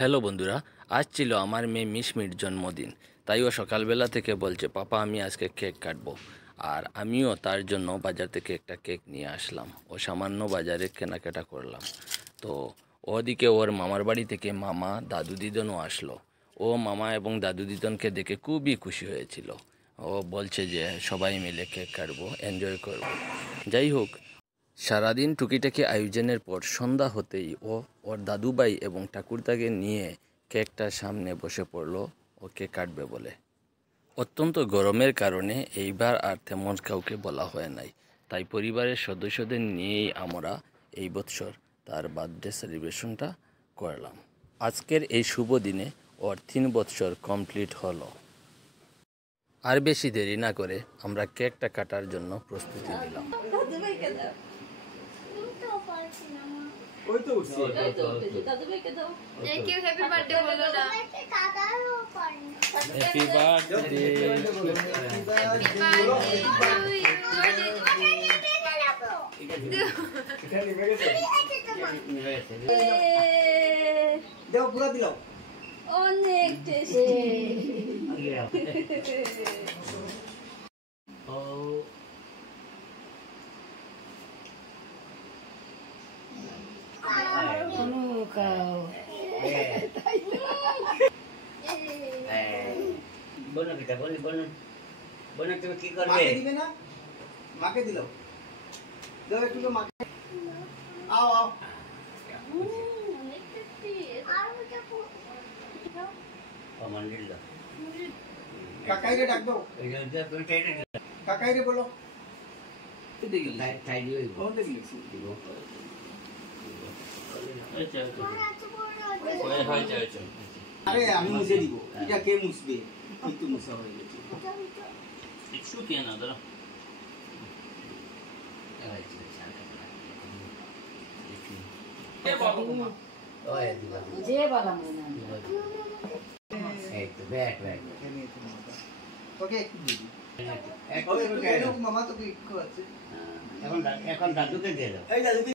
Hello বন্ধুরা, আজ ছিল আমার মেয়ে মিশমির জন্মদিন। তাই ও সকালবেলা থেকে বলছে, পাপা আমি আজকে কেক কাটবো। আর আমিও তার জন্য বাজার থেকে একটা কেক নিয়ে আসলাম। ও সামান্য বাজারে কেনাকাটা করলাম। তো ওদিকে ওর মামার বাড়ি থেকে মামা দাদু দিদনও আসলো। ও মামা এবং দাদু দিদনকে দেখে খুবই খুশি হয়েছিল। ও বলছে যে সবাই মিলে কেক কাটবো, এনজয় করব। যাই হোক, সারাদিন টুকিটাকি আয়োজনের পর সন্ধ্যা হতেই ও ওর দাদুভাই এবং ঠাকুরদাকে নিয়ে কেকটার সামনে বসে পড়ল ও কেক কাটবে বলে। অত্যন্ত গরমের কারণে এইবার আর তেমন কাউকে বলা হয় নাই। তাই পরিবারের সদস্যদের নিয়েই আমরা এই বৎসর তার বার্থডে সেলিব্রেশনটা করলাম। আজকের এই শুভ দিনে ওর 3 বৎসর কমপ্লিট হলো। আর বেশি দেরি না করে আমরা কেকটা কাটার জন্য প্রস্তুতি নিলাম। হ্যাপি বার্থডে বলো না। Happy birthday. দাও পুরো দিলাও। অনেক টেস্টি। বোনো কিটা বলি বোনো বোনো তুমি কি করবে? মাকে দিবে না? মাকে দিলাও। দাও একটু তো মাকে। আও আও। অনেক টেস্টি। আর ওটা ও মন্দির দাও। কাকাইরে ডাক দাও। এই যে তুমি কেটে দাও। কাকাইরে বলো। এদিকে গেল। তাই দিও। কোন দিকে লিখছি? দিব। আরে আমি মুছে দিব। এটা কে মুছবে? কিন্তু মুছা হয়ে গেছে। শুকিয়ে না দাঁড়া। যে বালা মনে এই তো ব্যাক ব্যাক ওকে মামা তো কি করছে এখন দাদুকে দিয়ে দাও এই দাদুকে